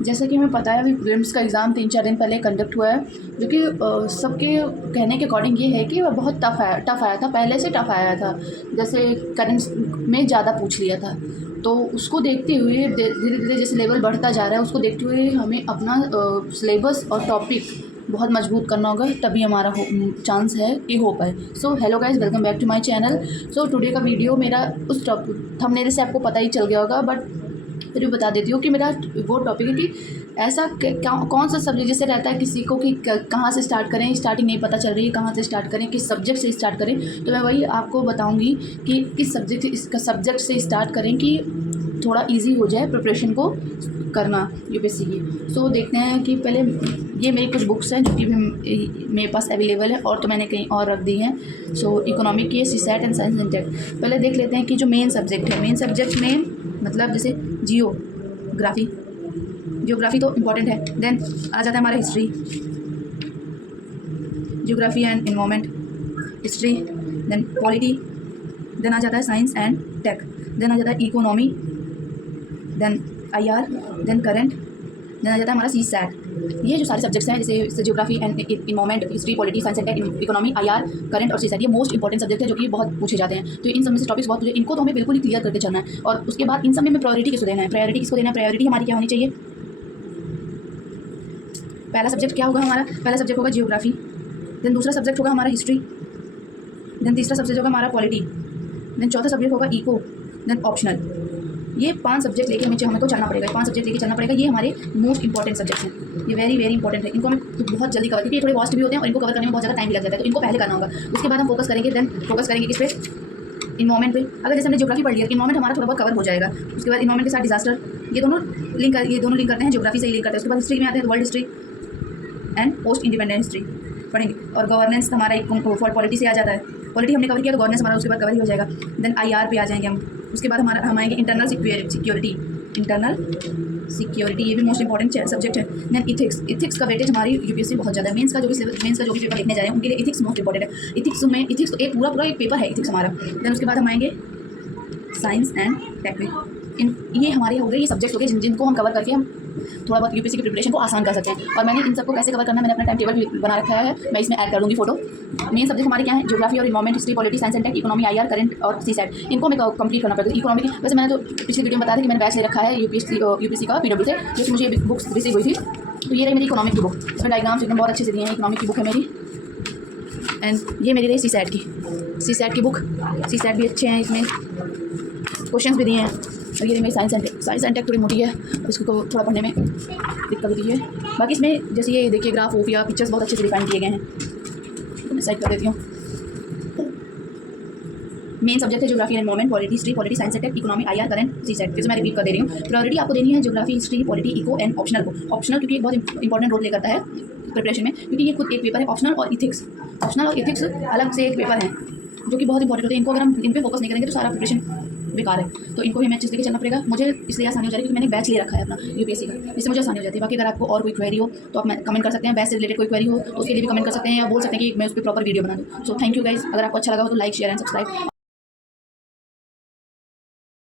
जैसा कि हमें पता है अभी प्रीलिम्स का एग्ज़ाम 3-4 दिन पहले कंडक्ट हुआ है, जो कि सबके कहने के अकॉर्डिंग ये है कि वह बहुत टफ़ आया था, पहले से टफ़ आया था। जैसे करंट में ज़्यादा पूछ लिया था, तो उसको देखते हुए धीरे-धीरे जैसे लेवल बढ़ता जा रहा है, उसको देखते हुए हमें अपना सिलेबस और टॉपिक बहुत मजबूत करना होगा, तभी हमारा चांस है कि हो पाए। So hello guys, welcome back to my channel. So today का वीडियो मेरा उस थंबनेल से आपको पता ही चल गया होगा, बट फिर भी बता देती हूँ कि मेरा वो टॉपिक है कि ऐसा कौन सा सब्जेक्ट जैसे रहता है किसी को कि कहाँ से स्टार्ट करें, स्टार्टिंग नहीं पता चल रही है कहाँ से स्टार्ट करें, किस सब्जेक्ट से स्टार्ट करें, तो मैं वही आपको बताऊँगी कि किस सब्जेक्ट से स्टार्ट करें कि थोड़ा इजी हो जाए प्रिपरेशन को करना यूपीएससी की। सो देखते हैं कि पहले ये मेरी कुछ बुक्स हैं जो कि मेरे पास अवेलेबल है, और तो मैंने कहीं और रख दी हैं। सो इकोनॉमिक के CSAT and science and tech. पहले देख लेते हैं कि जो मेन सब्जेक्ट है, मेन सब्जेक्ट में मतलब जैसे जियोग्राफी तो इम्पॉर्टेंट है। देन आ जाता है हमारा history, geography and environment, history. Then polity, then आ जाता है साइंस एंड टेक, देन आ जाता है economy, then IR, then current, then आ जाता है हमारा सीसैट। ये जो सारे सब्जेक्ट्स हैं जैसे geography and environment, history, polity, science and tech, economy, IR, current और सीसैट, ये मोस्ट इंपॉर्टेंट सब्जेक्ट है जो कि बहुत पूछे जाते हैं। तो इन सब में से टॉपिक्स बहुत, इनको तो हमें बिल्कुल ही क्लियर करके चलना है। और उसके बाद इन सब में हमें प्रायोरिटी किसको देना है, प्रायोरिटी हमारी क्या होनी चाहिए। पहला सब्जेक्ट क्या होगा हमारा, पहला सब्जेक्ट होगा जियोग्राफी, देन दूसरा सब्जेक्ट होगा हमारा हिस्ट्री, देन तीसरा सब्जेक्ट होगा हमारा पॉलिटी, देन चौथा सब्जेक्ट होगा इको, देन ऑप्शनल। ये 5 सब्जेक्ट लेके हमें को चलना पड़ेगा, 5 सब्जेक्ट लेके चलना पड़ेगा। ये हमारे मोस्ट इंपॉर्टेंट सब्जेक्ट्स हैं, ये वेरी इंपॉर्टेंट है। इनको हमें बहुत जल्दी कवर, क्योंकि ये थोड़े वास्ट भी होते हैं और इनको कवर करने में बहुत ज़्यादा टाइम भी लग जाता है, तो इनको पहले करना होगा। उसके बाद हम फोकस करेंगे, देन फोकस करेंगे किस पे, इन्वायरमेंट पे। अगर जैसे हमने जियोग्राफी पढ़ लिया, इन्वायरमेंट हमारा थोड़ा बहुत कवर हो जाएगा। उसके बाद इन्वायरमेंट के साथ डिजास्टर, ये दोनों लिंक करते हैं, जियोग्राफी से ही लिंक करते हैं। उसके बाद हिस्ट्री में आते हैं world history and post independence history पढ़ेंगे। और गवर्नेंस हमारा एक फॉर पॉलिटी से आ जाता है, पॉलिटी हमने कवर किया तो गवर्नेंस हमारा उसके बाद कवर ही हो जाएगा। देन आईआर पे आ जाएंगे हम। उसके बाद हम आएंगे इंटरनल सिक्योरिटी, ये भी मोस्ट इंपॉर्टेंट सब्जेक्ट है। देन इथिक्स का वेटेज हमारी यूपीएससी बहुत ज़्यादा है। मेंस का जो भी पेपर लिखने जा रहे हैं उनके लिए इथिक्स मोस्ट इंपॉर्टेंट है। इथिक्स तो एक पूरा एक पेपर है इथिक्स हमारा। देन उसके बाद हम आएंगे साइंस एंड टेक में। ये हमारे हो गए, ये सब्जेक्ट हो गए जिनको हम कवर करके हम थोड़ा बहुत यूपीएससी की प्रिपरेशन को आसान कर सकते हैं। और मैंने इन सबको कैसे कवर करना, मैंने अपना टाइम टेबल भी बना रखा है, मैं इसमें ऐड कर दूँगी फोटो। मेन सब्जेक्ट हमारे क्या है, जियोग्राफी और environment, history, polity, science and tech, economy, IR, current और सीसैट। इनको हमें कंप्लीट करना पड़ेगा। इकोनॉमी की वैसे मैंने तो पिछली वीडियो में बताया था कि मैंने बैच ले रखा है यूपीएससी का पीडब्ल्यू से, जिससे मुझे बुक्स रिसीव हुई थी। तो ये रही मेरी इकोनॉमिक की बुक, इसमें डायग्राम्स एकदम बहुत अच्छे से दिए हैं। इकोनॉमिक की बुक है मेरी। एंड ये मेरी रही सीसैट की बुक। सीसैट भी अच्छे हैं, इसमें क्वेश्चंस भी दिए हैं। और ये मेरी साइंस एंड टेक थोड़ी मोटी है, इसको थोड़ा पढ़ने में दिक्कत होती है। बाकी इसमें जैसे ये देखिए ग्राफ या पिक्चर्स बहुत अच्छे से डिफाइन किए गए हैं, तो मैं साइड कर देती हूँ। मेन सब्जेक्ट है geography and environment, polity, history, science and tech, economy, IR, current, CSAT. फिर से मैं रिपीट कर दे रही हूँ। प्रायोरिटी आपको देनी है geography, history, polity, eco and optional को। ऑप्शनल क्योंकि एक बहुत इंपॉर्टेंट रोल प्ले करता है प्रिपरेशन में, क्योंकि ये खुद एक पेपर है। ऑप्शनल और इथिक्स अलग से एक पेपर है जो कि बहुत इंपॉर्टेंट होते हैं। इनको अगर हम इन पे फोकस नहीं करेंगे तो सारा प्रिपरेशन बेकार है। तो इनको भी हमें अच्छे से लेकर चलना पड़ेगा। मुझे इसलिए आसानी हो जाएगी क्योंकि मैंने बैच ले रखा है अपना यूपीएससी का, इससे मुझे आसानी हो जाती है। बाकी अगर आपको और कोई क्वेरी हो तो आप कमेंट कर सकते हैं, बैच से रिलेटेड कोई क्वेरी हो तो उसके लिए भी कमेंट कर सकते हैं, या बोल सकते हैं कि मैं उस पर प्रॉपर वीडियो बना दूँ। So thank you guys. अगर आपको अच्छा लगा हो तो लाइक, शेयर एंड सब्सक्राइब।